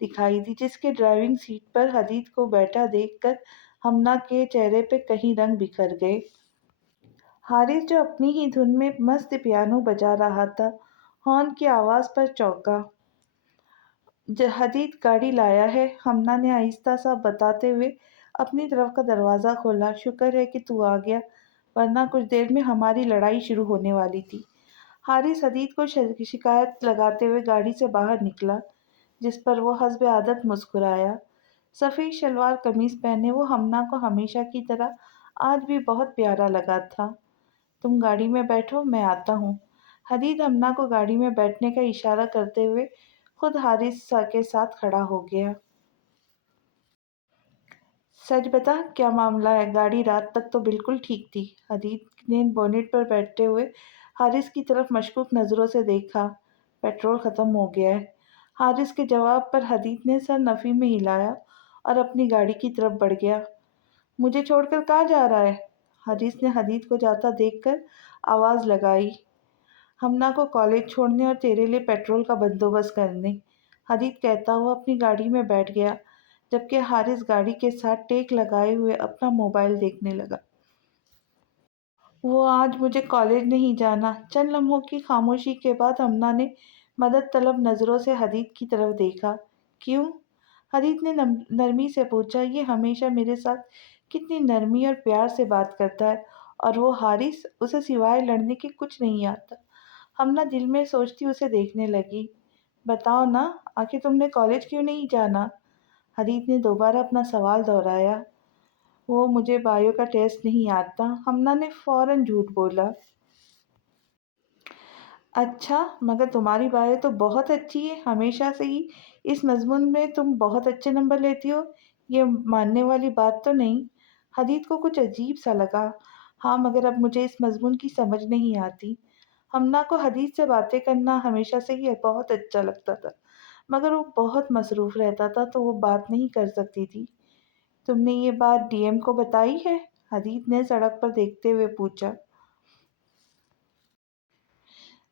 دکھائی دی جس کے ڈرائیونگ سیٹ پر حدید کو بیٹھا دیکھ کر ہمنا کے چہرے پہ کہیں رنگ بکھر گئے۔ حارث جو اپنی ہی دھن میں مست پیانو بجا رہا تھا ہارن کی آواز پر چونکا۔ حدید گاڑی لایا ہے، ہمنا نے آہستہ سا بتاتے ہوئے اپنی طرف کا دروازہ کھولا۔ شکر ہے کہ تو آ گیا، ورنہ کچھ دیر میں ہماری لڑائی شروع ہونے والی تھی۔ حارث حدید کو شکایت لگاتے ہوئے گاڑی سے باہر نکلا، جس پر وہ حسب عادت مسکرایا۔ سفید شلوار قمیض پہنے وہ ہمنا کو ہمیشہ کی طرح آج بھی بہت پیارا لگا تھا۔ تم گاڑی میں بیٹھو، میں آتا ہوں۔ حدید ہمنا کو گاڑی میں بیٹھنے کا اشارہ کرتے ہوئے خود حارث کے ساتھ کھڑا ہو گیا۔ سچ بتا، کیا معاملہ ہے؟ گاڑی رات تک تو بالکل ٹھیک تھی۔ حدید نے بونٹ پر بیٹھتے ہوئے حارث کی طرف مشکوک نظروں سے دیکھا۔ پیٹرول ختم ہو گیا ہے۔ حارث کے جواب پر حدید نے سر نفی میں ہلایا اور اپنی گاڑی کی طرف بڑھ گیا۔ مجھے چھوڑ کر کہاں جا رہا ہے؟ حارث نے حدید کو جاتا دیکھ کر آواز لگائی۔ ہمنا کو کالج چھوڑنے اور تیرے لیے پیٹرول کا بندوبست کرنے، حدید کہتا ہوا اپنی گاڑی میں بیٹھ گیا، جبکہ حارث گاڑی کے ساتھ ٹیک لگائے ہوئے اپنا موبائل دیکھنے لگا۔ وہ آج مجھے کالج نہیں جانا۔ چند لمحوں کی خاموشی کے بعد ہمنا نے مدد طلب نظروں سے حدید کی طرف دیکھا۔ کیوں؟ حدید نے نرمی سے پوچھا۔ یہ ہمیشہ میرے ساتھ کتنی نرمی اور پیار سے بات کرتا ہے، اور وہ حارث، اسے سوائے لڑنے کے کچھ نہیں آتا۔ ہمنا دل میں سوچتی اسے دیکھنے لگی۔ بتاؤ نا، آخر تم نے کالج کیوں نہیں جانا؟ حدید نے دوبارہ اپنا سوال دہرایا۔ وہ مجھے بائیو کا ٹیسٹ نہیں آتا، ہمنا نے فوراً جھوٹ بولا۔ اچھا، مگر تمہاری بائیو تو بہت اچھی ہے، ہمیشہ سے ہی اس مضمون میں تم بہت اچھے نمبر لیتی ہو، یہ ماننے والی بات تو نہیں؟ حدید کو کچھ عجیب سا لگا۔ ہاں، مگر اب مجھے اس مضمون کی سمجھ نہیں آتی۔ ہمنا کو حدید سے باتیں کرنا ہمیشہ سے ہی بہت اچھا لگتا تھا، مگر وہ بہت مصروف رہتا تھا تو وہ بات نہیں کر سکتی تھی۔ تم نے یہ بات ڈی ایم کو بتائی ہے؟ حدید نے سڑک پر دیکھتے ہوئے پوچھا۔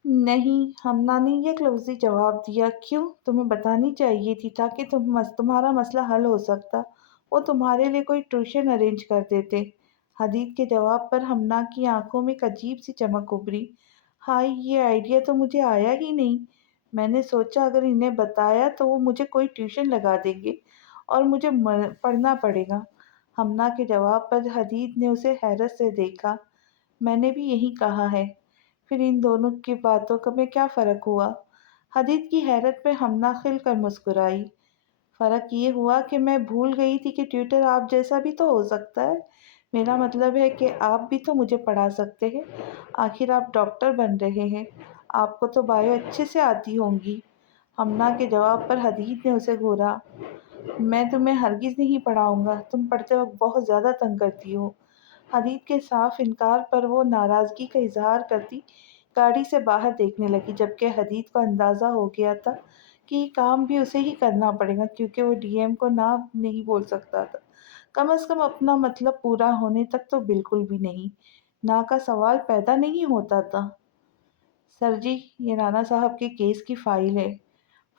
نہیں، ہمنا نے یک لفظی جواب دیا۔ کیوں؟ تمہیں بتانی چاہیے تھی تاکہ تمہارا مسئلہ حل ہو سکتا، وہ تمہارے لیے کوئی ٹیوشن ارینج کر دیتے۔ حدید کے جواب پر ہمنا کی آنکھوں میں ایک عجیب سی چمک ابھری۔ ہائے، یہ آئیڈیا تو مجھے آیا ہی نہیں۔ میں نے سوچا اگر انہیں بتایا تو وہ مجھے کوئی ٹیوشن لگا دیں گے اور مجھے پڑھنا پڑے گا۔ ہمنا کے جواب پر حدید نے اسے حیرت سے دیکھا۔ میں نے بھی یہی کہا ہے، پھر ان دونوں کی باتوں میں کیا فرق ہوا؟ حدید کی حیرت پہ ہمنا کھل کر مسکرائی۔ فرق یہ ہوا کہ میں بھول گئی تھی کہ ٹیوٹر آپ جیسا بھی تو ہو سکتا ہے۔ میرا مطلب ہے کہ آپ بھی تو مجھے پڑھا سکتے ہیں، آخر آپ ڈاکٹر بن رہے ہیں، آپ کو تو بائیو اچھے سے آتی ہوں گی۔ ہمنا کے جواب پر حدید نے اسے گھورا۔ میں تمہیں ہرگز نہیں پڑھاؤں گا، تم پڑھتے وقت بہت زیادہ تنگ کرتی ہو۔ حدید کے صاف انکار پر وہ ناراضگی کا اظہار کرتی گاڑی سے باہر دیکھنے لگی، جبکہ حدید کو اندازہ ہو گیا تھا کہ یہ کام بھی اسے ہی کرنا پڑے گا کیونکہ وہ ڈی ایم کو نہ نہیں بول سکتا تھا، کم از کم اپنا مطلب پورا ہونے تک تو بالکل بھی نہیں۔ نہ کا سوال پیدا نہیں ہوتا تھا۔ سر جی، یہ رانا صاحب کے کیس کی فائل ہے،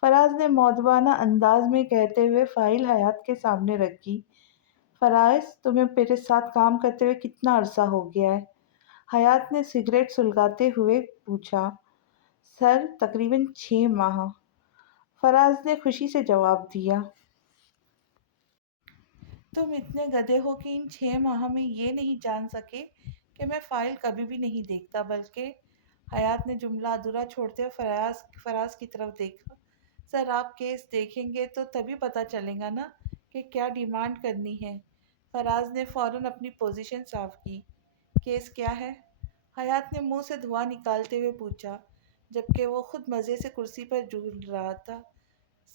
فراز نے مؤدبانہ انداز میں کہتے ہوئے فائل حیات کے سامنے رکھی۔ فراز، تمہیں میرے ساتھ کام کرتے ہوئے کتنا عرصہ ہو گیا ہے؟ حیات نے سگریٹ سلگاتے ہوئے پوچھا۔ سر، تقریباً 6 ماہ، فراز نے خوشی سے جواب دیا۔ تم اتنے گدھے ہو کہ ان 6 ماہ میں یہ نہیں جان سکے کہ میں فائل کبھی بھی نہیں دیکھتا، بلکہ… حیات نے جملہ ادھورا چھوڑتے ہوئے فراز کی طرف دیکھا۔ سر، آپ کیس دیکھیں گے تو تبھی پتہ چلے گا نا کہ کیا ڈیمانڈ کرنی ہے۔ فراز نے فوراً اپنی پوزیشن صاف کی۔ کیس کیا ہے؟ حیات نے منہ سے دھواں نکالتے ہوئے پوچھا، جبکہ وہ خود مزے سے کرسی پر جھول رہا تھا۔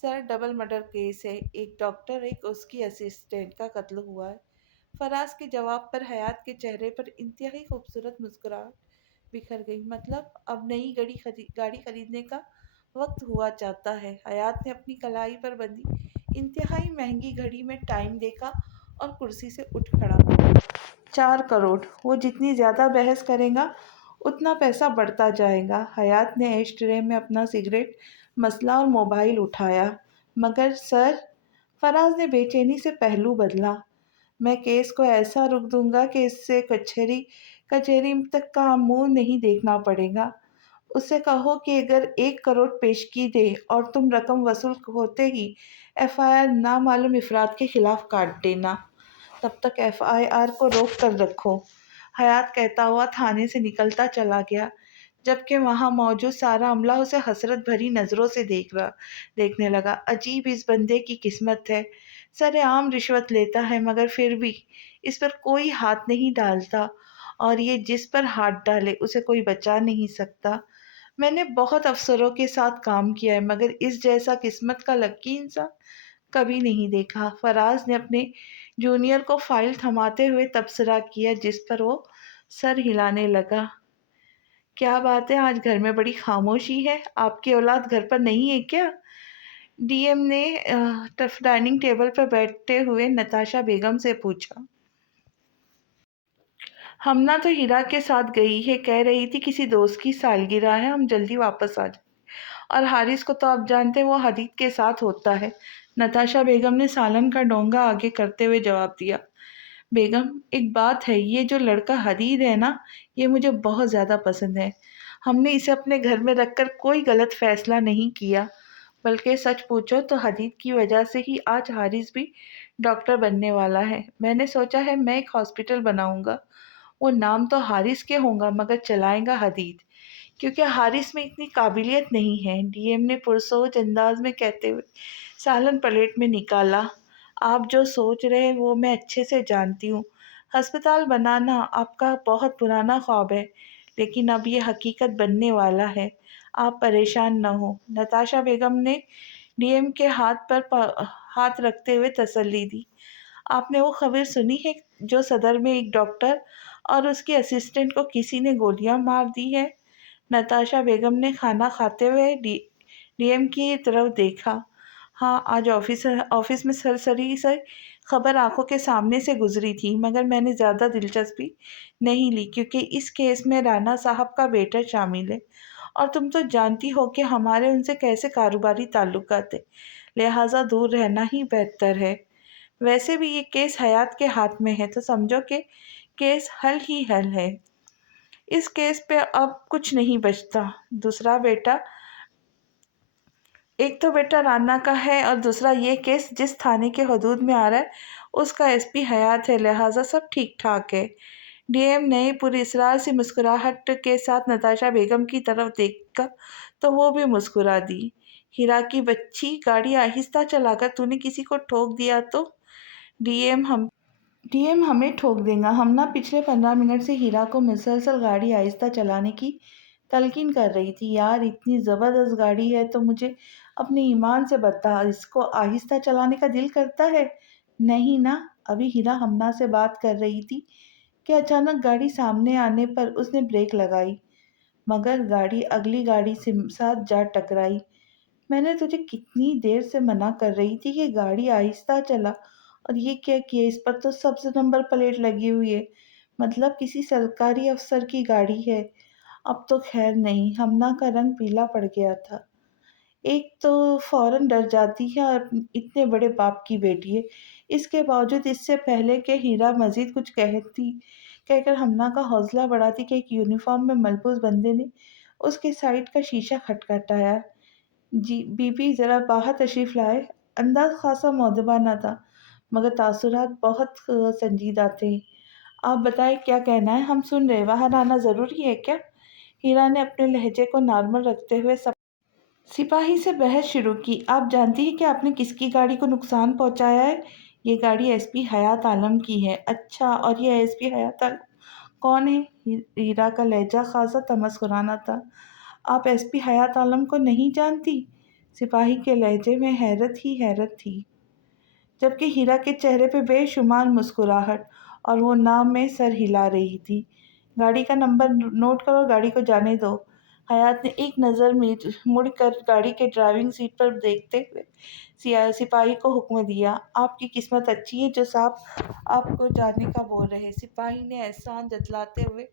سر، ڈبل مرڈر کیس ہے، ایک ڈاکٹر ایک اس کی اسسٹنٹ کا قتل ہوا ہے۔ فراز کے جواب پر حیات کے چہرے پر انتہائی خوبصورت مسکراہٹ بکھر گئی۔ مطلب اب نئی گاڑی خریدنے کا وقت ہوا چاہتا ہے؟ حیات نے اپنی کلائی پر بندھی انتہائی مہنگی گھڑی میں ٹائم دیکھا اور کرسی سے اٹھ کھڑا ہوا۔ 4 کروڑ! وہ جتنی زیادہ بحث کرے گا اتنا پیسہ بڑھتا جائے گا۔ حیات نے ایش ٹرے میں اپنا سگریٹ مسلا اور موبائل اٹھایا۔ مگر سر، فراز نے بے چینی سے پہلو بدلا، میں کیس کو ایسا رخ دوں گا کہ اس سے کچہری تک کا منہ نہیں دیکھنا پڑے گا۔ اس سے کہو کہ اگر 1 کروڑ پیشگی دے اور تم رقم وصول ہوتے ہی FIR نامعلوم افراد کے خلاف کاٹ دینا۔ تب تک FIR کو روک کر رکھو۔ حیات کہتا ہوا تھانے سے نکلتا چلا گیا، جبکہ وہاں موجود سارا عملہ اسے حسرت بھری نظروں سے دیکھنے لگا۔ عجیب اس بندے کی قسمت ہے، سر عام رشوت لیتا ہے مگر پھر بھی اس پر کوئی ہاتھ نہیں ڈالتا، اور یہ جس پر ہاتھ ڈالے اسے کوئی بچا نہیں سکتا۔ میں نے بہت افسروں کے ساتھ کام کیا ہے مگر اس جیسا قسمت کا لکی انسان کبھی نہیں دیکھا۔ فراز نے اپنے جونیئر کو فائل تھماتے ہوئے تبصرہ کیا، جس پر وہ سر ہلانے لگا۔ کیا بات ہے، آج گھر میں بڑی خاموشی ہے، آپ کی اولاد گھر پر نہیں ہے کیا؟ ڈی ایم نے ڈائننگ ٹیبل پر بیٹھتے ہوئے نتاشا بیگم سے پوچھا۔ ہمنا تو ہیرا کے ساتھ گئی ہے، کہہ رہی تھی کسی دوست کی سالگرہ ہے، ہم جلدی واپس آ جائیں۔ اور حارث کو تو آپ جانتے ہیں، وہ حدید کے ساتھ ہوتا ہے۔ نتاشا بیگم نے سالن کا ڈونگا آگے کرتے ہوئے جواب دیا۔ بیگم، ایک بات ہے، یہ جو لڑکا حدید ہے نا، یہ مجھے بہت زیادہ پسند ہے۔ ہم نے اسے اپنے گھر میں رکھ کر کوئی غلط فیصلہ نہیں کیا، بلکہ سچ پوچھو تو حدید کی وجہ سے ہی آج حارث بھی ڈاکٹر بننے والا ہے۔ میں نے سوچا ہے میں ایک ہاسپٹل بناؤں گا، وہ نام تو حارث کے ہوں گا مگر چلائیں گا حدید، کیونکہ حارث میں اتنی قابلیت نہیں ہے۔ ڈی ایم نے پرسوچ انداز میں کہتے ہوئے سالن پلیٹ میں نکالا۔ آپ جو سوچ رہے وہ میں اچھے سے جانتی ہوں، ہسپتال بنانا آپ کا بہت پرانا خواب ہے، لیکن اب یہ حقیقت بننے والا ہے، آپ پریشان نہ ہو۔ نتاشا بیگم نے ڈی ایم کے ہاتھ پر ہاتھ رکھتے ہوئے تسلی دی۔ آپ نے وہ خبر سنی ہے جو صدر میں ایک ڈاکٹر اور اس کی اسسٹنٹ کو کسی نے گولیاں مار دی ہے؟ نتاشا بیگم نے کھانا کھاتے ہوئے ڈی ایم کی طرف دیکھا۔ ہاں، آج آفس میں سرسری سے خبر آنکھوں کے سامنے سے گزری تھی، مگر میں نے زیادہ دلچسپی نہیں لی کیونکہ اس کیس میں رانا صاحب کا بیٹا شامل ہے، اور تم تو جانتی ہو کہ ہمارے ان سے کیسے کاروباری تعلقات ہیں، لہٰذا دور رہنا ہی بہتر ہے۔ ویسے بھی یہ کیس حیات کے ہاتھ میں ہے، تو سمجھو کہ کیس حل ہی حل ہے۔ اس کیس پہ اب کچھ نہیں بچتا۔ دوسرا بیٹا، ایک تو بیٹا رانا کا ہے اور دوسرا یہ کیس جس تھانے کے حدود میں آ رہا ہے اس کا SP حیات ہے، لہٰذا سب ٹھیک ٹھاک ہے۔ ڈی ایم نے پوری اسرار سی مسکراہٹ کے ساتھ نتاشا بیگم کی طرف دیکھا تو وہ بھی مسکرا دی۔ ہیرا کی بچی، گاڑی آہستہ چلا کر تو نے کسی کو ٹھوک دیا تو؟ ڈی ایم ہمیں ٹھوک دے گا؟ ہمنا پچھلے 15 منٹ سے ہیرا کو مسلسل گاڑی آہستہ چلانے کی تلقین کر رہی تھی۔ یار، اتنی زبردست گاڑی ہے تو مجھے اپنے ایمان سے بتا، اس کو آہستہ چلانے کا دل کرتا ہے؟ نہیں نا۔ ابھی ہیرا ہمنا سے بات کر رہی تھی کہ اچانک گاڑی سامنے آنے پر اس نے بریک لگائی، مگر گاڑی اگلی گاڑی سے ساتھ جا ٹکرائی۔ میں نے تجھے کتنی دیر سے منع کر رہی تھی کہ گاڑی آہستہ چلا، اور یہ کیا کیا؟ اس پر تو سبز نمبر پلیٹ لگی ہوئی ہے، مطلب کسی سرکاری افسر کی گاڑی ہے۔ اب تو خیر نہیں۔ ہمنا کا رنگ پیلا پڑ گیا تھا۔ ایک تو فوراً ڈر جاتی ہے اور اتنے بڑے باپ کی بیٹی ہے، اس کے باوجود اس سے پہلے کہ ہیرا مزید کچھ کہہ کر ہمنا کا حوصلہ بڑھاتی کہ ایک یونیفارم میں ملبوس بندے نے اس کے سائڈ کا شیشہ کھٹکھٹایا۔ جی بی بی، ذرا باہر تشریف لائے۔ انداز خاصا مؤدبانہ تھا مگر تاثرات بہت سنجیدہ تھے۔ آپ بتائیں کیا کہنا ہے، ہم سن رہے۔ باہر آنا ضروری ہے کیا؟ ہیرا نے اپنے لہجے کو نارمل رکھتے ہوئے سپاہی سے بحث شروع کی۔ آپ جانتی ہیں کہ آپ نے کس کی گاڑی کو نقصان پہنچایا ہے؟ یہ گاڑی SP حیات عالم کی ہے۔ اچھا، اور یہ SP حیات عالم کون ہے؟ ہیرا کا لہجہ خاصا تمسخرانہ تھا۔ آپ SP حیات عالم کو نہیں جانتی؟ سپاہی کے لہجے میں حیرت ہی حیرت تھی، جبکہ ہیرا کے چہرے پہ بے شمار مسکراہٹ، اور وہ نام میں سر ہلا رہی تھی۔ گاڑی کا نمبر نوٹ کرو، گاڑی کو جانے دو۔ حیات نے ایک نظر مڑ کر گاڑی کے ڈرائیونگ سیٹ پر دیکھتے ہوئے سپاہی کو حکم دیا۔ آپ کی قسمت اچھی ہے جو صاحب آپ کو جانے کا بول رہے، سپاہی نے احسان جتلاتے ہوئے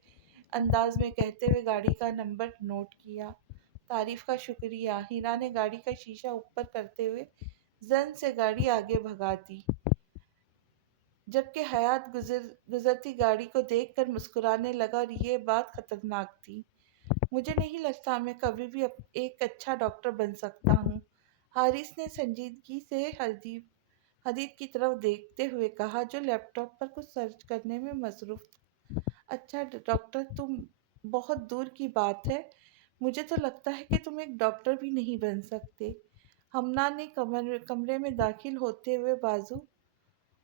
انداز میں کہتے ہوئے گاڑی کا نمبر نوٹ کیا۔ تعریف کا شکریہ۔ ہیرا نے گاڑی کا شیشہ اوپر کرتے ہوئے زن سے گاڑی آگے بھگا دی، جبکہ حیات گزرتی گاڑی کو دیکھ کر مسکرانے لگا، اور یہ بات خطرناک تھی۔ مجھے نہیں لگتا میں کبھی بھی ایک اچھا ڈاکٹر بن سکتا ہوں، حارث نے سنجیدگی سے حدید کی طرف دیکھتے ہوئے کہا، جو لیپ ٹاپ پر کچھ سرچ کرنے میں مصروف تھا۔ اچھا ڈاکٹر تم بہت دور کی بات ہے، مجھے تو لگتا ہے کہ تم ایک ڈاکٹر بھی نہیں بن سکتے۔ ہمنا نے کمرے میں داخل ہوتے ہوئے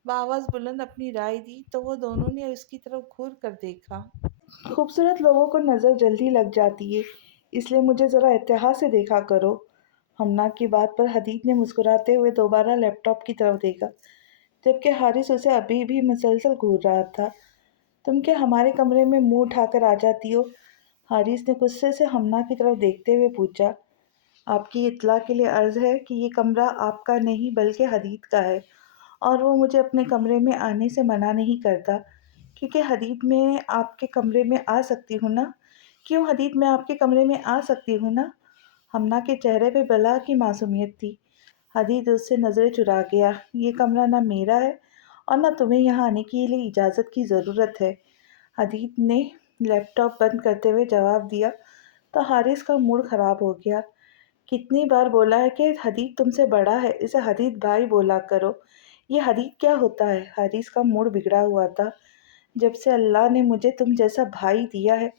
بآواز بلند اپنی رائے دی تو وہ دونوں نے اس کی طرف گھور کر دیکھا۔ خوبصورت لوگوں کو نظر جلدی لگ جاتی ہے، اس لیے مجھے ذرا اتحاد سے دیکھا کرو۔ ہمنا کی بات پر حدید نے مسکراتے ہوئے دوبارہ لیپ ٹاپ کی طرف دیکھا، جبکہ حارث اسے ابھی بھی مسلسل گھور رہا تھا۔ تم کیا ہمارے کمرے میں منہ اٹھا کر آ جاتی ہو؟ حارث نے غصے سے ہمنا کی طرف دیکھتے ہوئے پوچھا۔ آپ کی اطلاع کے لیے عرض ہے کہ یہ کمرہ آپ کا نہیں بلکہ حدید کا ہے، اور وہ مجھے اپنے کمرے میں آنے سے منع نہیں کرتا، کیونکہ حدید میں آپ کے کمرے میں آ سکتی ہوں نا؟ کیوں حدید میں آپ کے کمرے میں آ سکتی ہوں نا؟ ہمنا کے چہرے پہ بلا کی معصومیت تھی۔ حدید اس سے نظریں چرا گیا۔ یہ کمرہ نہ میرا ہے اور نہ تمہیں یہاں آنے کے لیے اجازت کی ضرورت ہے، حدید نے لیپ ٹاپ بند کرتے ہوئے جواب دیا تو حارث کا موڈ خراب ہو گیا۔ کتنی بار بولا ہے کہ حدید تم سے بڑا ہے، اسے حدید بھائی بولا کرو۔ یہ حدید کیا ہوتا ہے؟ حارث کا موڈ بگڑا ہوا تھا۔ جب سے اللہ نے مجھے تم جیسا بھائی دیا ہے،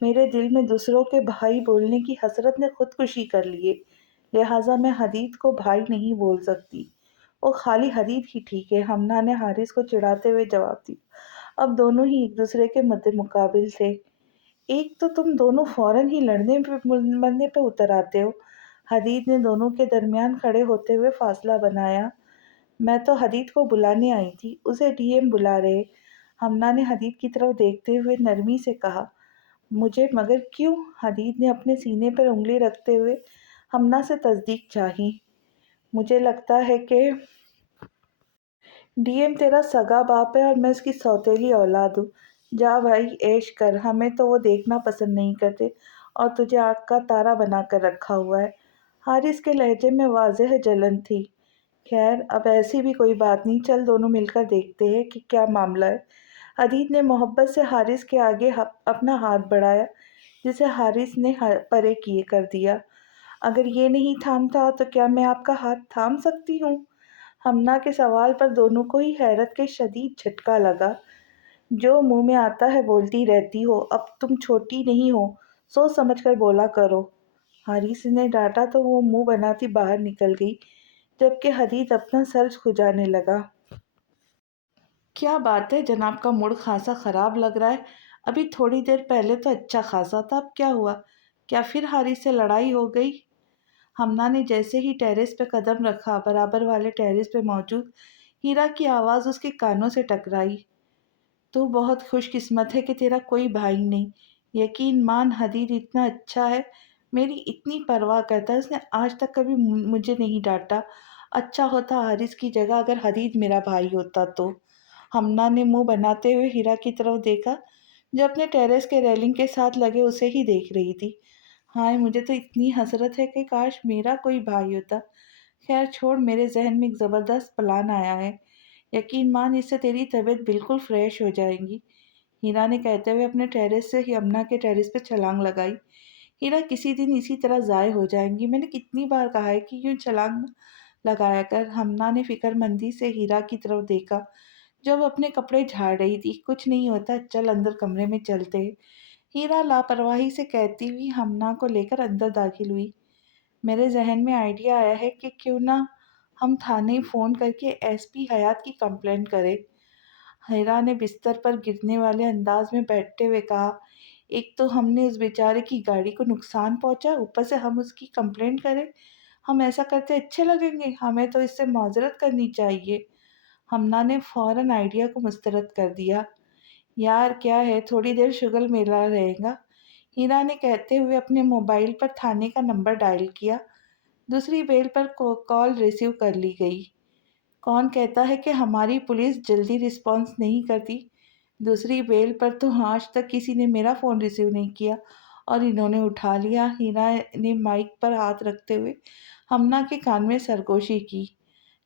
میرے دل میں دوسروں کے بھائی بولنے کی حسرت نے خودکشی کر لی ہے، لہٰذا میں حدید کو بھائی نہیں بول سکتی۔ وہ خالی حدید ہی ٹھیک ہے، ہمنا نے حارث کو چڑھاتے ہوئے جواب دیا۔ اب دونوں ہی ایک دوسرے کے مد مقابل تھے۔ ایک تو تم دونوں فوراً ہی لڑنے مرنے پہ اتر آتے ہو۔ حدید نے دونوں کے درمیان کھڑے ہوتے ہوئے فاصلہ بنایا۔ میں تو حدید کو بلانے آئی تھی، اسے ڈی ایم بلا رہے۔ ہمنا نے حدید کی طرف دیکھتے ہوئے نرمی سے کہا۔ مجھے مگر کیوں؟ حدید نے اپنے سینے پر انگلی رکھتے ہوئے ہمنا سے تصدیق چاہی۔ مجھے لگتا ہے کہ ڈی ایم تیرا سگا باپ ہے اور میں اس کی سوتیلی اولاد ہوں۔ جا بھائی عیش کر، ہمیں تو وہ دیکھنا پسند نہیں کرتے اور تجھے آنکھ کا تارا بنا کر رکھا ہوا ہے۔ حارث کے لہجے میں واضح جلن تھی۔ خیر اب ایسی بھی کوئی بات نہیں، چل دونوں مل کر دیکھتے ہیں کہ کیا معاملہ ہے۔ حدید نے محبت سے حارث کے آگے اپنا ہاتھ بڑھایا، جسے حارث نے پرے کیے کر دیا۔ اگر یہ نہیں تھامتا تو کیا میں آپ کا ہاتھ تھام سکتی ہوں؟ ہمنا کے سوال پر دونوں کو ہی حیرت کے شدید جھٹکا لگا۔ جو منہ میں آتا ہے بولتی رہتی ہو، اب تم چھوٹی نہیں ہو، سوچ سمجھ کر بولا کرو۔ حارث نے ڈانٹا تو وہ منہ بناتی باہر نکل گئی، جبکہ حدید اپنا سر کھجانے لگا۔ کیا بات ہے، جناب کا موڈ خاصا خراب لگ رہا ہے۔ ابھی تھوڑی دیر پہلے تو اچھا خاصا تھا، اب کیا ہوا؟ کیا پھر حارث سے لڑائی ہو گئی؟ ہمنا نے جیسے ہی ٹیرس پہ قدم رکھا، برابر والے ٹیرس پہ موجود ہیرا کی آواز اس کے کانوں سے ٹکرائی۔ تو بہت خوش قسمت ہے کہ تیرا کوئی بھائی نہیں۔ یقین مان حدید اتنا اچھا ہے، میری اتنی پرواہ کرتا ہے، اس نے آج تک کبھی مجھے نہیں ڈانٹا۔ اچھا ہوتا حارث کی جگہ اگر حدید میرا بھائی ہوتا تو۔ ہمنا نے منہ بناتے ہوئے ہیرا کی طرف دیکھا، جو اپنے ٹیرس کے ریلنگ کے ساتھ لگے اسے ہی دیکھ رہی تھی۔ ہائے مجھے تو اتنی حسرت ہے کہ کاش میرا کوئی بھائی ہوتا۔ خیر چھوڑ، میرے ذہن میں ایک زبردست پلان آیا ہے، یقین مان اس سے تیری طبیعت بالکل فریش ہو جائے گی، ہیرا نے کہتے ہوئے اپنے ٹیرس سے یمنا کے ٹیرس پہ چھلانگ لگائی۔ ہیرا کسی دن اسی طرح ضائع ہو جائیں گی، میں نے کتنی بار کہا ہے کہ یوں چھلانگ لگایا کر۔ ہمنا نے فکر مندی سے ہیرا کی طرف دیکھا جو اب اپنے کپڑے جھاڑ رہی تھی۔ کچھ نہیں ہوتا، چل اندر کمرے میں چلتے ہیں، ہیرا لاپرواہی سے کہتی ہوئی ہمنا کو لے کر اندر داخل ہوئی۔ میرے ذہن میں آئیڈیا آیا ہے کہ کیوں نہ ہم تھانے فون کر کے ایس پی حیات کی کمپلینٹ کریں، ہیرا نے بستر پر گرنے والے انداز میں بیٹھتے ہوئے کہا۔ ایک تو ہم نے اس بیچارے کی گاڑی کو نقصان پہنچا، اوپر سے ہم اس کی کمپلینٹ کریں، ہم ایسا کرتے اچھے لگیں گے؟ ہمیں تو اس سے معذرت کرنی چاہیے۔ ہمنا نے فوراً آئیڈیا کو مسترد کر دیا۔ یار کیا ہے، تھوڑی دیر شغل میلہ رہے گا، ہیرا نے کہتے ہوئے اپنے موبائل پر تھانے کا نمبر ڈائل کیا۔ دوسری بیل پر کال ریسیو کر لی گئی۔ کون کہتا ہے کہ ہماری پولیس جلدی رسپانس نہیں کرتی؟ دوسری بیل پر تو آج تک کسی نے میرا فون ریسیو نہیں کیا اور انہوں نے اٹھا لیا۔ ہیرا نے مائک پر ہاتھ رکھتے ہوئے ہمنا کے کان میں سرگوشی کی۔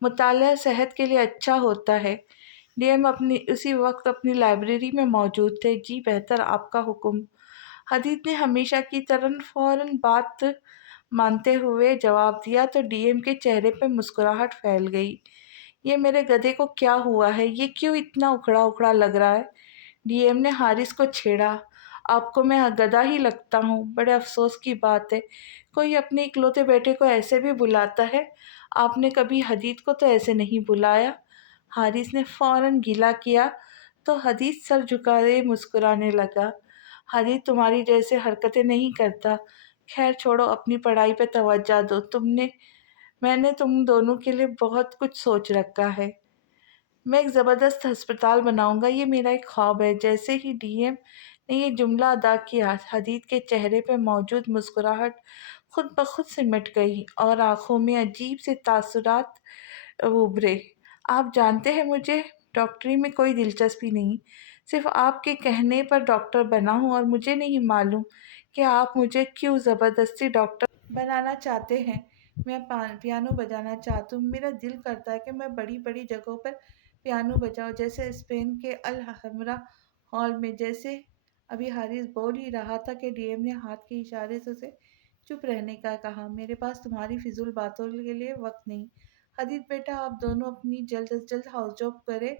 مطالعہ صحت کے لیے اچھا ہوتا ہے۔ ڈی ایم اسی وقت اپنی لائبریری میں موجود تھے۔ جی بہتر، آپ کا حکم؟ حدید نے ہمیشہ کی طرح فوراً بات مانتے ہوئے جواب دیا تو ڈی ایم کے چہرے پہ مسکراہٹ پھیل گئی۔ یہ میرے گدھے کو کیا ہوا ہے؟ یہ کیوں اتنا اکھڑا اکھڑا لگ رہا ہے؟ ڈی ایم نے حارث کو چھیڑا۔ آپ کو میں گدھا ہی لگتا ہوں؟ بڑے افسوس کی بات ہے، کوئی اپنے اکلوتے بیٹے کو ایسے بھی بلاتا ہے؟ آپ نے کبھی حدید کو تو ایسے نہیں بلایا۔ حارث نے فوراً گیلا کیا تو حدید سر جھکائے مسکرانے لگا۔ حدید تمہاری جیسے حرکتیں نہیں کرتا۔ خیر چھوڑو، اپنی پڑھائی پہ توجہ دو۔ میں نے تم دونوں کے لیے بہت کچھ سوچ رکھا ہے۔ میں ایک زبردست ہسپتال بناؤں گا، یہ میرا ایک خواب ہے۔ جیسے ہی ڈی ایم نے یہ جملہ ادا کیا، حدید کے چہرے پہ موجود مسکراہٹ خود بخود سمٹ گئی اور آنکھوں میں عجیب سے تاثرات ابھرے۔ آپ جانتے ہیں مجھے ڈاکٹری میں کوئی دلچسپی نہیں، صرف آپ کے کہنے پر ڈاکٹر بنا ہوں، اور مجھے نہیں معلوم کہ آپ مجھے کیوں زبردستی ڈاکٹر بنانا چاہتے ہیں۔ میں پیانو بجانا چاہتا ہوں، میرا دل کرتا ہے کہ میں بڑی بڑی جگہوں پر پیانو بجاؤ، جیسے اسپین کے الحمرا ہال میں۔ جیسے ابھی حارث بول ہی رہا تھا کہ ڈی ایم نے ہاتھ کے اشارے سے اسے چپ رہنے کا کہا۔ میرے پاس تمہاری فضول باتوں کے لیے وقت نہیں۔ حدید بیٹا، آپ دونوں اپنی جلد از جلد ہاؤس جاب کریں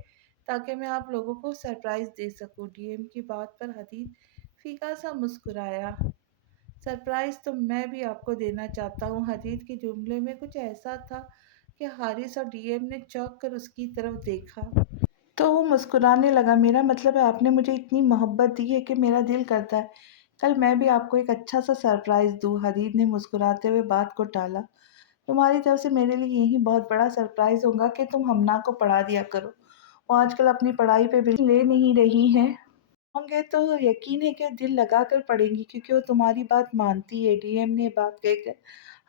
تاکہ میں آپ لوگوں کو سرپرائز دے سکوں۔ ڈی ایم کی بات پر حدید پھیکا سا مسکرایا۔ سرپرائز تو میں بھی آپ کو دینا چاہتا ہوں۔ حدید کے جملے میں کچھ ایسا تھا کہ حارث اور ڈی ایم نے چونک کر اس کی طرف دیکھا۔ تو وہ مسکرانے لگا۔ میرا مطلب ہے آپ نے مجھے اتنی محبت دی ہے کہ میرا دل کرتا ہے کل میں بھی آپ کو ایک اچھا سا سرپرائز دوں۔ حدید نے مسکراتے ہوئے بات کو ٹالا۔ تمہاری طرف سے میرے لیے یہی بہت بڑا سرپرائز ہوگا کہ تم ہمنا کو پڑھا دیا کرو۔ وہ آج کل اپنی پڑھائی پہ بالکل لے نہیں رہی ہیں۔ ہوں گے تو یقین ہے کہ دل لگا کر پڑھیں گی کیونکہ وہ تمہاری بات مانتی ہے۔ ڈی ایم نے بات کہہ کر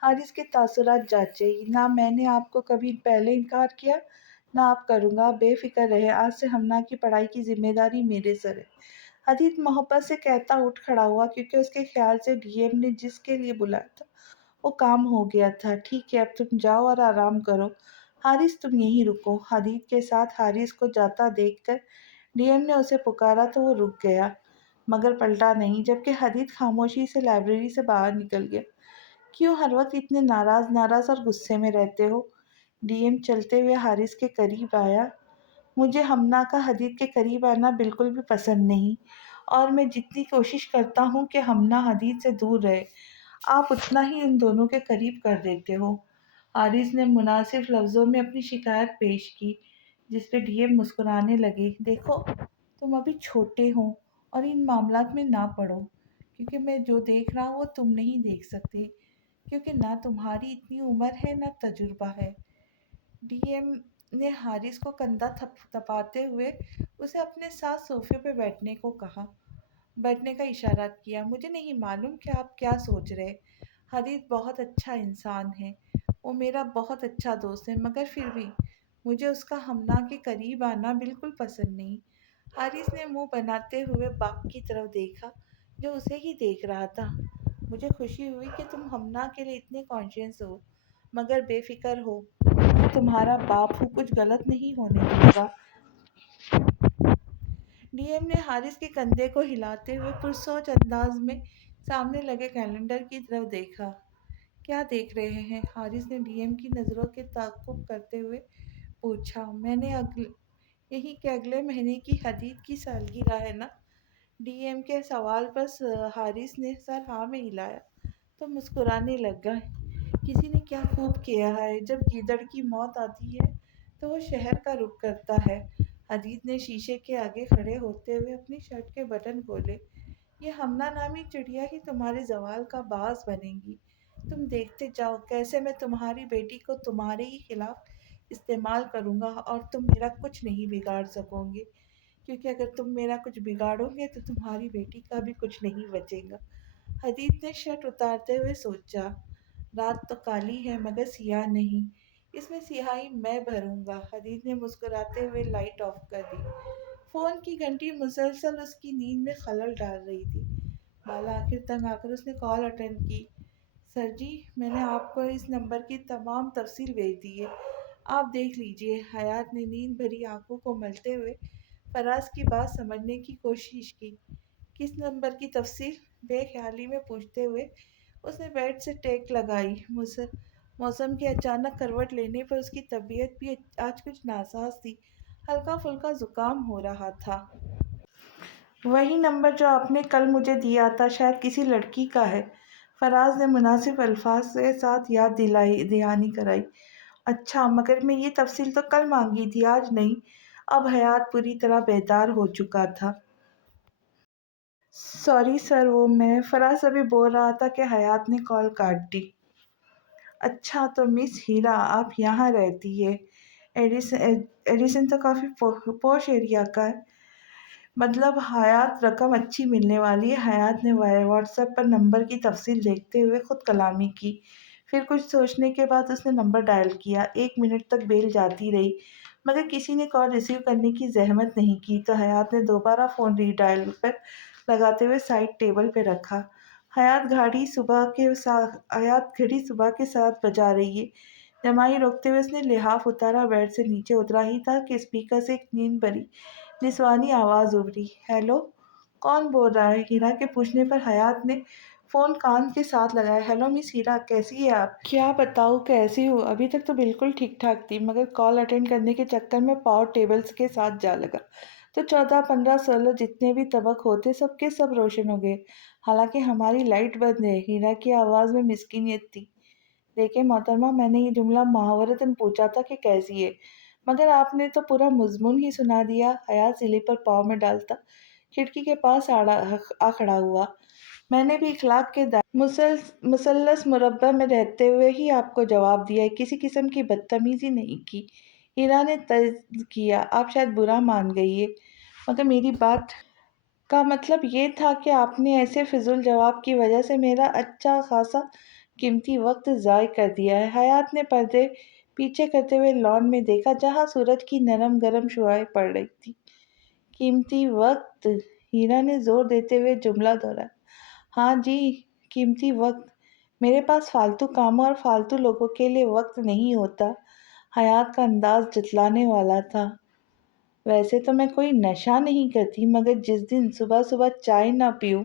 حارث کے تاثرات جانچے۔ نہ میں نے آپ کو کبھی پہلے انکار کیا، نہ آپ کروں گا۔ آپ بے فکر رہے، آج سے ہمنا کی پڑھائی کی ذمہ داری میرے سر ہے۔ حدید محبت سے کہتا اٹھ کھڑا ہوا کیونکہ اس کے خیال سے ڈی ایم نے جس کے لیے بلایا تھا وہ کام ہو گیا تھا۔ ٹھیک ہے، اب تم جاؤ اور آرام کرو۔ حارث تم یہیں رکو۔ حدید کے ساتھ حارث کو جاتا دیکھ کر ڈی ایم نے اسے پکارا تو وہ رک گیا مگر پلٹا نہیں، جبکہ حدید خاموشی سے لائبریری سے باہر نکل گیا۔ کیوں ہر وقت اتنے ناراض اور غصے میں رہتے ہو؟ ڈی ایم چلتے ہوئے حارث کے قریب آیا۔ مجھے ہمنا کا حدید کے قریب آنا بالکل بھی پسند نہیں، اور میں جتنی کوشش کرتا ہوں کہ ہمنا حدید سے دور رہے، آپ اتنا ہی ان دونوں کے قریب کر دیتے ہو۔ حارث نے مناسب لفظوں میں اپنی شکایت پیش کی، جس پہ ڈی ایم مسکرانے لگے۔ دیکھو، تم ابھی چھوٹے ہو اور ان معاملات میں نہ پڑو، کیونکہ میں جو دیکھ رہا ہوں وہ تم نہیں دیکھ سکتے، کیونکہ نہ تمہاری اتنی عمر ہے نہ تجربہ ہے۔ ڈی ایم نے حارث کو کندھا تھپاتے ہوئے اسے اپنے ساتھ صوفے پہ بیٹھنے کا اشارہ کیا۔ مجھے نہیں معلوم کہ آپ کیا سوچ رہے۔ حدید بہت اچھا انسان ہے، وہ میرا بہت اچھا دوست ہے، مگر پھر بھی مجھے اس کا ہمنا کے قریب آنا بالکل پسند نہیں۔ حارث نے منہ بناتے ہوئے باپ کی طرف دیکھا جو اسے ہی دیکھ رہا تھا۔ مجھے خوشی ہوئی کہ تم ہمنا کے لیے اتنے کانشیس ہو، مگر بے فکر ہو، میں تمہارا باپ ہوں، کچھ غلط نہیں ہونے دوں گا۔ ڈی ایم نے حارث کے کندھے کو ہلاتے ہوئے پرسوچ انداز میں سامنے لگے کیلنڈر کی طرف دیکھا۔ کیا دیکھ رہے ہیں؟ حارث نے ڈی ایم کی نظروں کے تعقب کرتے ہوئے پوچھا۔ میں نے یہی کہ اگلے مہینے کی حدید کی سالگرہ ہے نا؟ ڈی ایم کے سوال پر حارث نے سر ہاں میں ہلایا تو مسکرانے لگا۔ کسی نے کیا خوب کیا ہے، جب گیدڑ کی موت آتی ہے تو وہ شہر کا رخ کرتا ہے۔ حدید نے شیشے کے آگے کھڑے ہوتے ہوئے اپنی شرٹ کے بٹن کھولے۔ یہ ہمنا نامی چڑیا ہی تمہارے زوال کا باعث بنے گی۔ تم دیکھتے جاؤ کیسے میں تمہاری بیٹی کو تمہارے ہی خلاف استعمال کروں گا، اور تم میرا کچھ نہیں بگاڑ سکو گے، کیونکہ اگر تم میرا کچھ بگاڑو گے تو تمہاری بیٹی کا بھی کچھ نہیں بچے گا۔ حدید نے شرٹ اتارتے ہوئے سوچا، رات تو کالی ہے مگر سیاہ نہیں، اس میں سیاہی میں بھروں گا۔ حدید نے مسکراتے ہوئے لائٹ آف کر دی۔ فون کی گھنٹی مسلسل اس کی نیند میں خلل ڈال رہی تھی۔ بالا آخر تنگ آ کر اس نے کال اٹینڈ کی۔ سر جی، میں نے آپ کو اس نمبر کی تمام تفصیل بھیج دی ہے، آپ دیکھ لیجئے۔ حیات نے نیند بھری آنکھوں کو ملتے ہوئے فراز کی بات سمجھنے کی کوشش کی۔ کس نمبر کی تفصیل؟ بے خیالی میں پوچھتے ہوئے اس نے بیڈ سے ٹیک لگائی۔ موسم کے اچانک کروٹ لینے پر اس کی طبیعت بھی آج کچھ ناساز تھی۔ ہلکا پھلکا زکام ہو رہا تھا۔ وہی نمبر جو آپ نے کل مجھے دیا تھا، شاید کسی لڑکی کا ہے، فراز نے مناسب الفاظ کے ساتھ یاد دہانی کرائی۔ اچھا، مگر میں یہ تفصیل تو کل مانگی تھی، آج نہیں۔ اب حیات پوری طرح بیدار ہو چکا تھا۔ سوری سر، وہ میں فراز ابھی بول رہا تھا کہ حیات نے کال کاٹ دی۔ اچھا، تو مس ہیرا آپ یہاں رہتی ہے؟ ایڈیسن تو کافی پوش ایریا کا ہے۔ مطلب حیات رقم اچھی ملنے والی ہے۔ حیات نے واٹس ایپ پر نمبر کی تفصیل دیکھتے ہوئے خود کلامی کی۔ پھر کچھ سوچنے کے بعد اس نے نمبر ڈائل کیا۔ 1 منٹ تک بیل جاتی رہی مگر کسی نے کال ریسیو کرنے کی زحمت نہیں کی تو حیات نے دوبارہ فون ری ڈائل پر لگاتے ہوئے سائڈ ٹیبل پہ رکھا۔ حیات گھڑی صبح کے 7 بجا رہی ہے۔ جمائی روکتے ہوئے اس نے لحاف اتارا۔ بیڈ سے نیچے اترا ہی تھا کہ اسپیکر سے ایک نیند بھری نسوانی آواز ابھری۔ ہیلو، کون بول رہا ہے؟ ہیرا کے پوچھنے پر حیات نے فون کان کے ساتھ لگایا۔ ہیلو مس ہیرا، کیسی ہے آپ؟ کیا بتاؤ کیسی ہوں، ابھی تک تو بالکل ٹھیک ٹھاک تھی مگر کال اٹینڈ کرنے کے چکر میں پاور ٹیبلز کے ساتھ جا لگا تو 14 15 16 جتنے بھی طبق ہوتے سب کے سب روشن ہو گئے، حالانکہ ہماری لائٹ بند ہے۔ ہیرا کی آواز میں مسکینیت تھی۔ دیکھیں محترمہ، میں نے یہ جملہ محاورتاً پوچھا تھا کہ کیسی ہے، مگر آپ نے تو پورا مضمون ہی سنا دیا۔ حیات سلیپر پاؤں میں ڈالتا کھڑکی کے پاس آ کھڑا ہوا۔ میں نے بھی اخلاق کے مثلث مربع میں رہتے ہوئے ہی آپ کو جواب دیا ہے، کسی قسم کی بدتمیزی نہیں کی۔ ہیرا نے طرز کیا۔ آپ شاید برا مان گئی ہے، مگر میری بات کا مطلب یہ تھا کہ آپ نے ایسے فضول جواب کی وجہ سے میرا اچھا خاصا قیمتی وقت ضائع کر دیا ہے۔ حیات نے پردے پیچھے کرتے ہوئے لان میں دیکھا جہاں سورج کی نرم گرم شعاعیں پڑ رہی تھی۔ قیمتی وقت؟ ہیرا نے زور دیتے ہوئے جملہ دہرایا۔ ہاں جی، قیمتی وقت۔ میرے پاس فالتو کاموں اور فالتو لوگوں کے لیے وقت نہیں ہوتا۔ حیات کا انداز جتلانے والا تھا۔ ویسے تو میں کوئی نشہ نہیں کرتی مگر جس دن صبح صبح چائے نہ پیوں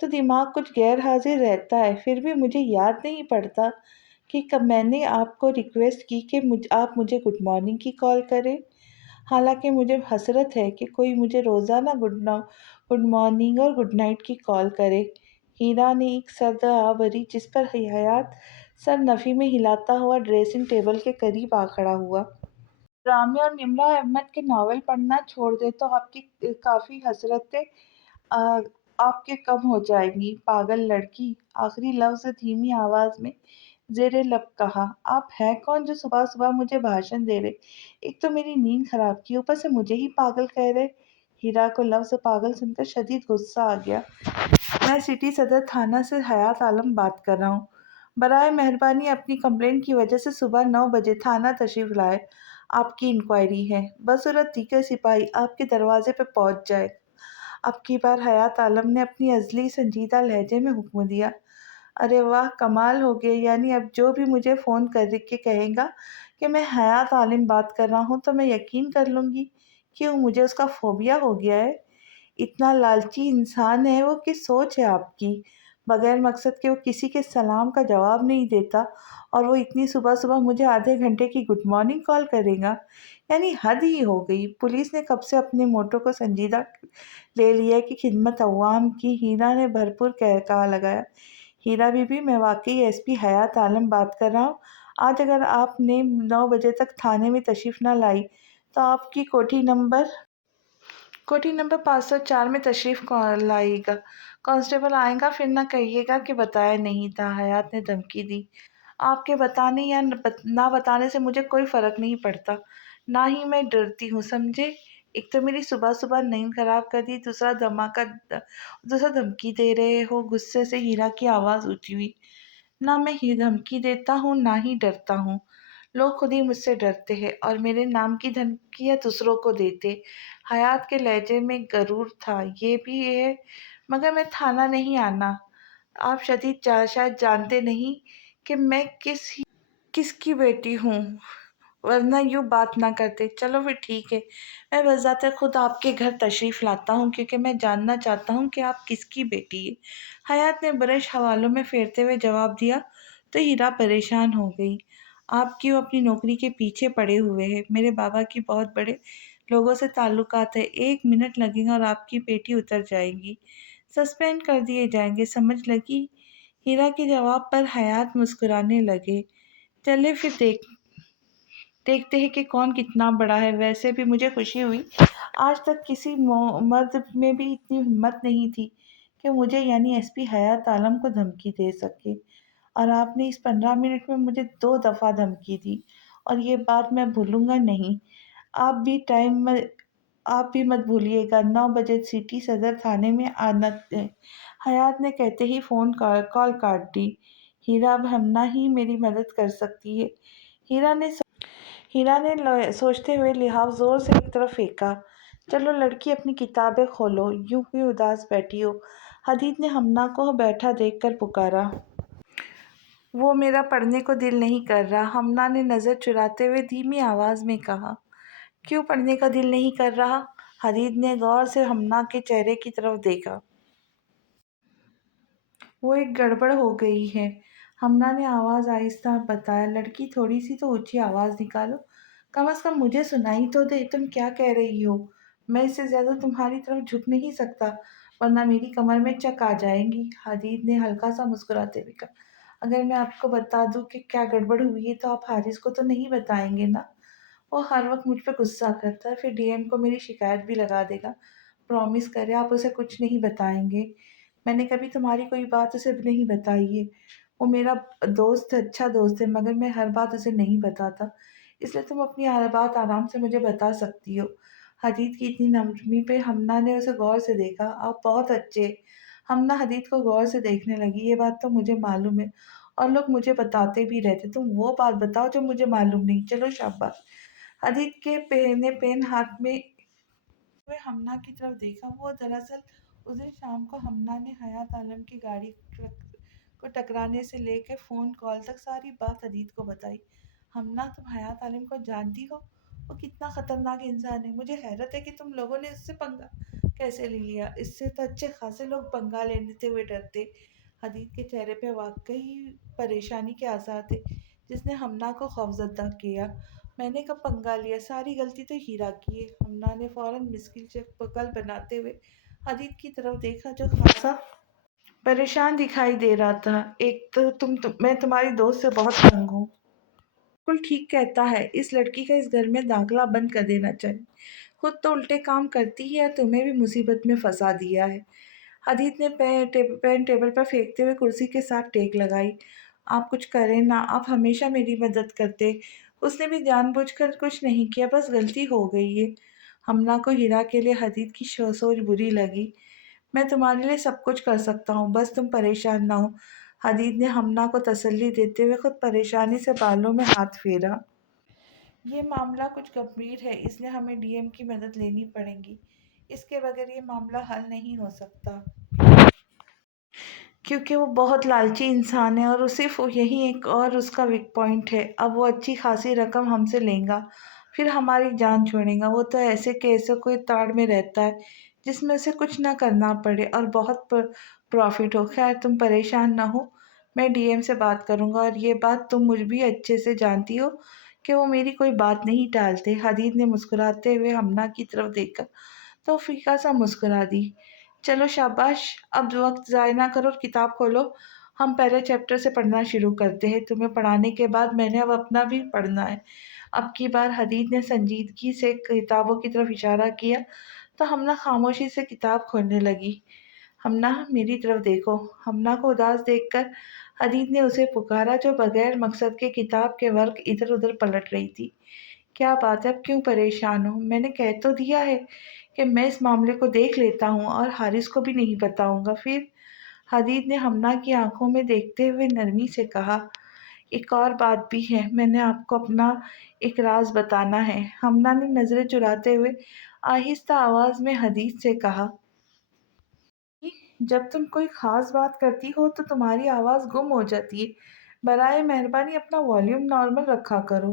تو دماغ کچھ غیر حاضر رہتا ہے۔ پھر بھی مجھے یاد نہیں پڑتا کہ کب میں نے آپ کو ریکویسٹ کی کہ آپ مجھے گڈ مارننگ کی کال کریں، حالانکہ مجھے حسرت ہے کہ کوئی مجھے روزانہ گڈ مارننگ اور گڈ نائٹ کی کال کرے۔ ہیرا نے ایک سرد آہ بھری جس پر حیات سر نفی میں ہلاتا ہوا ڈریسنگ ٹیبل کے قریب آ کھڑا ہوا۔ رامیا اور نمرا احمد کے ناول پڑھنا چھوڑ دیں تو آپ کی کافی حسرتیں آپ کے کم ہو جائیں گی، پاگل لڑکی۔ آخری لفظ دھیمی آواز میں زیر لب کہا۔ آپ ہیں کون جو صبح صبح مجھے بھاشن دے رہے؟ ایک تو میری نیند خراب کی، اوپر سے مجھے ہی پاگل کہہ رہے۔ ہیرا کو لفظ پاگل سن کر شدید غصہ آ گیا۔ میں سٹی صدر تھانہ سے حیات عالم بات کر رہا ہوں۔ برائے مہربانی اپنی کمپلینٹ کی وجہ سے صبح 9 بجے تھانہ تشریف لائیں۔ آپ کی انکوائری ہے۔ بصورت دیگر سپاہی آپ کے دروازے پہ پہنچ جائے۔ اب کی بار حیات عالم نے اپنی ازلی سنجیدہ لہجے میں حکم دیا۔ ارے واہ، کمال ہو گیا، یعنی اب جو بھی مجھے فون کر کے کہے گا کہ میں حیات عالم بات کر رہا ہوں تو میں یقین کر لوں گی؟ کیوں، مجھے اس کا فوبیا ہو گیا ہے؟ اتنا لالچی انسان ہے وہ کہ سوچ ہے آپ کی، بغیر مقصد کے وہ کسی کے سلام کا جواب نہیں دیتا اور وہ اتنی صبح صبح مجھے آدھے گھنٹے کی گڈ مارننگ کال کرے گا؟ یعنی حد ہی ہو گئی۔ پولیس نے کب سے اپنے موٹو کو سنجیدہ لے لیا ہے کہ خدمت عوام کی۔ ہیرا نے بھرپور کہا لگایا۔ ہیرا بی بی، میں واقعی ایس پی حیات عالم بات کر رہا ہوں۔ آج اگر آپ نے 9 بجے تک تھانے میں تشریف نہ لائی تو آپ کی کوٹھی نمبر 504 میں تشریف لائے گا۔ کانسٹیبل آئے گا، پھر نہ کہیے گا کہ بتایا نہیں تھا۔ حیات نے دھمکی دی۔ آپ کے بتانے یا نہ بتانے سے مجھے کوئی فرق نہیں پڑتا، نہ ہی میں ڈرتی ہوں، سمجھے؟ ایک تو میری صبح صبح نیند خراب کر دی، دوسرا دھمکی دے رہے ہو۔ غصے سے ہیرا کی آواز اونچی ہوئی۔ نہ میں دھمکی دیتا ہوں نہ ہی ڈرتا ہوں، لوگ خود ہی مجھ سے ڈرتے ہیں اور میرے نام کی دھمکیاں دوسروں کو دیتے۔ حیات کے لہجے میں غرور تھا۔ یہ بھی ہے، مگر میں تھانہ نہیں آنا۔ آپ شاید جانتے نہیں کہ میں کس کی بیٹی ہوں۔ ورنہ یوں بات نہ کرتے۔ چلو پھر ٹھیک ہے، میں بذات خود آپ کے گھر تشریف لاتا ہوں کیونکہ میں جاننا چاہتا ہوں کہ آپ کس کی بیٹی ہے۔ حیات نے برش حوالوں میں پھیرتے ہوئے جواب دیا تو ہیرا پریشان ہو گئی۔ آپ کیوں اپنی نوکری کے پیچھے پڑے ہوئے ہیں؟ میرے بابا کی بہت بڑے لوگوں سے تعلقات ہیں، 1 منٹ لگے گا اور آپ کی بیٹی اتر جائے گی، سسپینڈ کر دیے جائیں گے، سمجھ لگی؟ ہیرا کے جواب پر حیات مسکرانے لگے۔ چلے پھر دیکھتے ہیں کہ کون کتنا بڑا ہے۔ ویسے بھی مجھے خوشی ہوئی، آج تک کسی مرد میں بھی اتنی ہمت نہیں تھی کہ مجھے یعنی ایس پی حیات عالم کو دھمکی دے سکے، اور آپ نے اس 15 منٹ میں مجھے 2 دفعہ دھمکی دی، اور یہ بات میں بھولوں گا نہیں۔ آپ بھی مت بھولیے گا، 9 بجے سٹی صدر تھانے میں آنا ہے۔ حیات نے کہتے ہی فون کال کاٹ دی۔ ہیرا اب ہمنا ہی میری مدد کر سکتی ہے۔ ہیرا نے سوچتے ہوئے لحاف زور سے ایک طرف پھینکا۔ چلو لڑکی اپنی کتابیں کھولو، یوں کیوں اداس بیٹھی ہو؟ حدید نے ہمنا کو بیٹھا دیکھ کر پکارا۔ وہ میرا پڑھنے کو دل نہیں کر رہا، ہمنا نے نظر چراتے ہوئے دھیمی آواز میں کہا۔ کیوں پڑھنے کا دل نہیں کر رہا؟ حدید نے غور سے ہمنا کے چہرے کی طرف دیکھا۔ وہ ایک گڑبڑ ہو گئی ہے، ہمنا نے آواز آہستہ بتایا۔ لڑکی تھوڑی سی تو اونچی آواز نکالو، کم از کم مجھے سنائی تو دے، تم کیا کہہ رہی ہو؟ میں اس سے زیادہ تمہاری طرف جھک نہیں سکتا ورنہ میری کمر میں چک آ جائیں گی۔ حدید نے ہلکا سا مسکراتے ہوئے کہا۔ اگر میں آپ کو بتا دوں کہ کیا گڑبڑ ہوئی ہے تو آپ حارث کو تو نہیں بتائیں گے نا؟ وہ ہر وقت مجھ پہ غصہ کرتا ہے، پھر ڈی ایم کو میری شکایت بھی لگا دے گا۔ پرامس کرے آپ اسے کچھ نہیں بتائیں گے؟ میں نے کبھی تمہاری کوئی بات اسے نہیں بتائی ہے، وہ میرا دوست اچھا دوست ہے، مگر میں ہر بات اسے نہیں بتاتا، اس لیے تم اپنی ہر بات آرام سے مجھے بتا سکتی ہو۔ حدید کی اتنی نرمی پہ ہمنا نے اسے غور سے دیکھا۔ آپ بہت اچھے۔ ہمنا حدید کو غور سے دیکھنے لگی۔ یہ بات تو مجھے معلوم ہے اور لوگ مجھے بتاتے بھی رہتے، تم وہ بات بتاؤ جو مجھے معلوم نہیں۔ چلو شاباش۔ حدید کے پین ہاتھ میں ہوئے ہمنا کی طرف دیکھا۔ وہ دراصل اس دن شام کو ہمنا نے حیات عالم کی گاڑی کو ٹکرانے سے لے کے فون کال تک ساری بات حدید کو بتائی۔ ہمنا، تم حیات عالم کو جانتی ہو؟ وہ کتنا خطرناک انسان ہے، مجھے حیرت ہے کہ تم لوگوں نے اس سے پنگا کیسے لے لیا، اس سے تو اچھے خاصے لوگ پنگا لیتے ہوئے ڈرتے۔ حدید کے چہرے پہ واقعی پریشانی کے آثار تھے، جس نے ہمنا کو خوفزدہ کیا۔ میں نے کب پنگا لیا؟ ساری غلطی تو ہیرا کی ہے۔ ہمنا نے فوراً مشکل سے پکل بناتے ہوئے حدید کی طرف دیکھا جو خاصا پریشان دکھائی دے رہا تھا۔ ایک تو میں تمہاری دوست سے بہت تنگ ہوں۔ بالکل ٹھیک کہتا ہے، اس لڑکی کا اس گھر میں داخلہ بند کر دینا چاہیے، خود تو الٹے کام کرتی ہے اور تمہیں بھی مصیبت میں پھنسا دیا ہے۔ حدید نے پین ٹیبل پر پھینکتے ہوئے کرسی کے ساتھ ٹیک لگائی۔ آپ کچھ کریں نا، آپ ہمیشہ میری مدد کرتے۔ اس نے بھی جان بوجھ کر کچھ نہیں کیا، بس غلطی ہو گئی ہے۔ ہمنا کو ہیرا کے لیے حدید کی سوچ بری لگی۔ میں تمہارے لیے سب کچھ کر سکتا ہوں، بس تم پریشان نہ ہو۔ حدید نے ہمنا کو تسلی دیتے ہوئے خود پریشانی سے بالوں میں ہاتھ پھیرا۔ یہ معاملہ کچھ گمبھیر ہے، اس لیے ہمیں ڈی ایم کی مدد لینی پڑے گی، اس کے بغیر یہ معاملہ حل نہیں ہو سکتا۔ کیونکہ وہ بہت لالچی انسان ہے اور صرف یہی ایک اور اس کا ویک پوائنٹ ہے۔ اب وہ اچھی خاصی رقم ہم سے لے گا، پھر ہماری جان چھوڑے گا۔ وہ تو ایسے کہ ایسے کوئی تاڑ میں رہتا ہے جس میں اسے کچھ نہ کرنا پڑے اور بہت پروفٹ ہو۔ خیر تم پریشان نہ ہو، میں ڈی ایم سے بات کروں گا، اور یہ بات تم مجھ بھی اچھے سے جانتی ہو کہ وہ میری کوئی بات نہیں ٹالتے۔ حدید نے مسکراتے ہوئے ہمنا کی طرف دیکھ کر توفیقہ سا مسکرا دی۔ چلو شاباش، اب وقت ضائع نہ کرو اور کتاب کھولو، ہم پہلے چیپٹر سے پڑھنا شروع کرتے ہیں۔ تمہیں پڑھانے کے بعد میں نے اب اپنا بھی پڑھنا ہے۔ اب کی بار حدید نے سنجیدگی سے کتابوں کی طرف اشارہ کیا تو ہمنا خاموشی سے کتاب کھولنے لگی۔ ہمنا میری طرف دیکھو۔ ہمنا کو اداس دیکھ کر حدید نے اسے پکارا، جو بغیر مقصد کے کتاب کے ورق ادھر ادھر پلٹ رہی تھی۔ کیا بات ہے، اب کیوں پریشان ہو؟ میں نے کہہ تو دیا ہے کہ میں اس معاملے کو دیکھ لیتا ہوں اور حارث کو بھی نہیں بتاؤں گا۔ پھر حدید نے ہمنا کی آنکھوں میں دیکھتے ہوئے نرمی سے کہا، ایک اور بات بھی ہے، میں نے آپ کو اپنا ایک راز بتانا ہے۔ ہمنا نے نظریں چراتے ہوئے آہستہ آواز میں حدید سے کہا، جب تم کوئی خاص بات کرتی ہو تو تمہاری آواز گم ہو جاتی ہے، برائے مہربانی اپنا والیوم نارمل رکھا کرو۔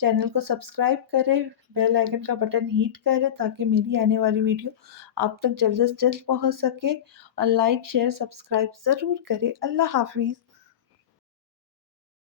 چینل کو سبسکرائب کریں، بیل آئیکن کا بٹن ہٹ کریں تاکہ میری آنے والی ویڈیو آپ تک جلد از جلد پہنچ سکے، اور لائک شیئر سبسکرائب ضرور کریں۔ اللہ حافظ۔